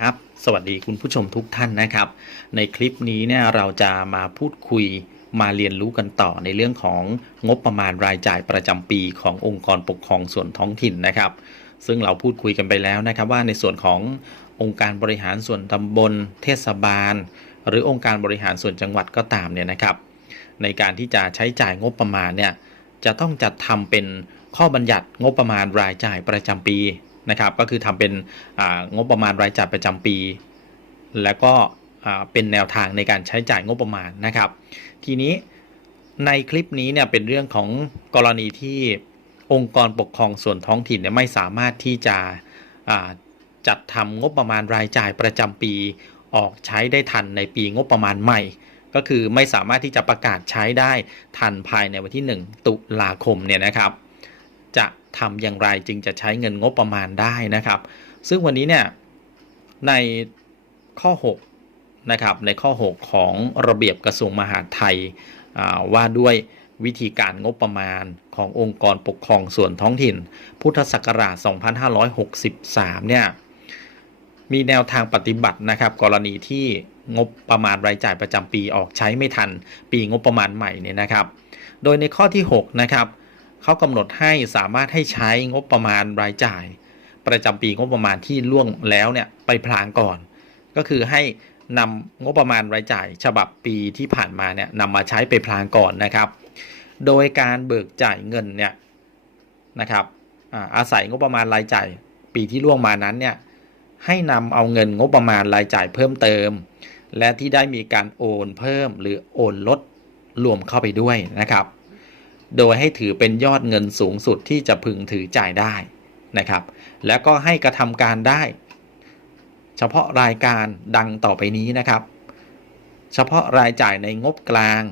ครับสวัสดีคุณผู้ชมทุกท่านนะครับ ในคลิปนี้เนี่ยเราจะมาพูดคุยมาเรียนรู้กันต่อในเรื่องของงบประมาณรายจ่ายประจำปีขององค์กรปกครองส่วนท้องถิ่นนะครับ ซึ่งเราพูดคุยกันไปแล้วนะครับ ว่าในส่วนขององค์การบริหารส่วนตำบล เทศบาล หรือองค์การบริหารส่วนจังหวัดก็ตามเนี่ยนะครับ ในการที่จะใช้จ่ายงบประมาณเนี่ยจะต้องจัดทำเป็นข้อบัญญัติงบประมาณรายจ่ายประจำปี นะครับ ก็คือทำเป็นงบประมาณรายจ่ายประจำปี แล้วก็เป็นแนวทางในการใช้จ่ายงบประมาณนะครับ ทีนี้ในคลิปนี้เนี่ยเป็นเรื่องของกรณีที่องค์กรปกครองส่วนท้องถิ่นเนี่ยไม่สามารถที่จะจัดทำงบประมาณรายจ่ายประจำปีออกใช้ได้ทันในปีงบประมาณใหม่ ก็คือไม่สามารถที่จะประกาศใช้ได้ทันภายในวันที่ 1 ตุลาคมเนี่ยนะครับ จะทำอย่างไรจึงจะใช้เงินงบประมาณได้นะครับ ซึ่งวันนี้เนี่ยในข้อ 6 นะครับในข้อ 6 ของระเบียบกระทรวงมหาดไทยว่าด้วยวิธีการงบประมาณขององค์กรปกครองส่วนท้องถิ่น พุทธศักราช 2563 เนี่ยมีแนวทางปฏิบัตินะครับ กรณีที่งบประมาณรายจ่ายประจำปีออกใช้ไม่ทัน ปีงบประมาณใหม่เนี่ยนะครับ โดยในข้อที่ 6 นะครับ เขากำหนดให้สามารถให้ใช้งบประมาณรายจ่าย ประจำปีงบประมาณที่ล่วงแล้วเนี่ยไปพลางก่อน ก็คือให้นำงบประมาณรายจ่าย ฉบับปีที่ผ่านมาเนี่ยนำมาใช้ไปพลางก่อนนะครับ โดยการเบิกจ่ายเงินเนี่ยนะครับอาอาศัยงบประมาณรายจ่ายปีที่ล่วงมานั้นเนี่ยให้นำเอาเงินงบประมาณรายจ่ายเพิ่มเติม และที่ได้มีการโอนเพิ่มหรือโอนลดรวมเข้าไปด้วยนะครับ โดยให้ถือเป็นยอดเงินสูงสุดที่จะพึงถือจ่ายได้นะครับ แล้วก็ให้กระทำการได้ เฉพาะรายการดังต่อไปนี้นะครับ เฉพาะรายจ่ายในงบกลาง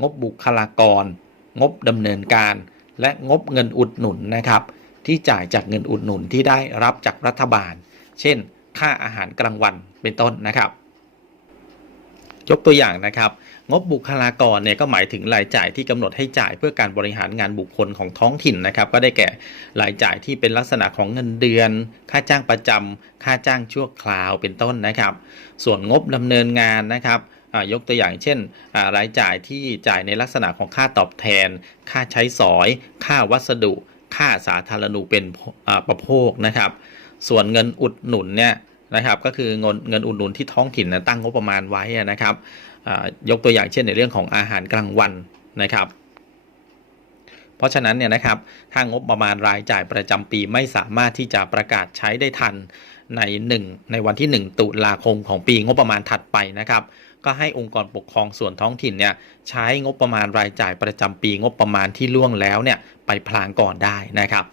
งบบุคลากร งบดำเนินการ และงบเงินอุดหนุนนะครับ ที่จ่ายจากเงินอุดหนุนที่ได้รับจากรัฐบาล เช่น ค่าอาหารกลางวันเป็นต้นนะครับ ยกตัวอย่างนะครับ งบบุคลากรเนี่ยก็หมายถึงรายจ่ายที่กำหนดให้จ่ายเพื่อการบริหารงานบุคคลของท้องถิ่นนะครับ ก็ได้แก่รายจ่ายที่เป็นลักษณะของเงินเดือน ค่าจ้างประจำค่าจ้างชั่วคราวเป็นต้นนะครับ ส่วนงบดำเนินงานนะครับยกตัวอย่างเช่น รายจ่ายที่จ่ายในลักษณะของค่าตอบแทน ค่าใช้สอย ค่าวัสดุ ค่าสาธารณูเป็นประโภคนะครับ ส่วนเงินอุดหนุนเนี่ย นะครับ ก็คือเงินเงินอุดหนุนที่ท้องถิ่นนะตั้งงบประมาณไว้นะครับยกตัวอย่างเช่นในเรื่องของอาหารกลางวันนะครับ เพราะฉะนั้นเนี่ยนะครับถ้างบประมาณรายจ่ายประจำปีไม่สามารถที่จะประกาศใช้ได้ทันใน 1 ในวันที่ 1 ตุลาคมของปีงบประมาณถัดไปนะครับ ก็ให้องค์กรปกครองส่วนท้องถิ่นเนี่ยใช้งบประมาณรายจ่ายประจำปีงบประมาณที่ล่วงแล้วเนี่ยไปพลางก่อนได้นะครับ